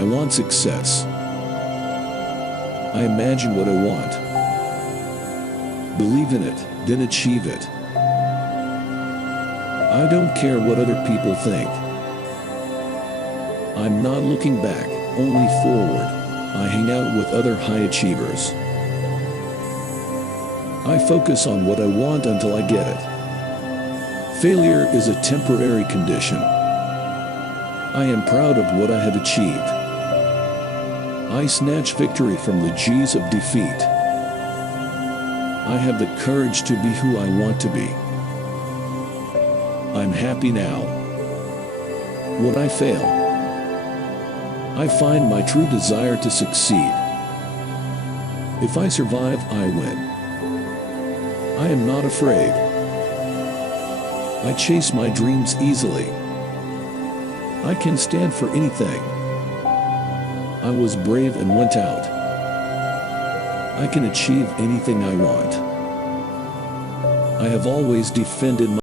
I want success. I imagine what I want. Believe in it, then achieve it. I don't care what other people think. I'm not looking back, only forward. I hang out with other high achievers. I focus on what I want until I get it. Failure is a temporary condition. I am proud of what I have achieved. I snatch victory from the jaws of defeat. I have the courage to be who I want to be. I'm happy now. When I fail, I find my true desire to succeed. If I survive, I win. I am not afraid. I chase my dreams easily. I can stand for anything. I was brave and went out. I can achieve anything I want. I have always defended my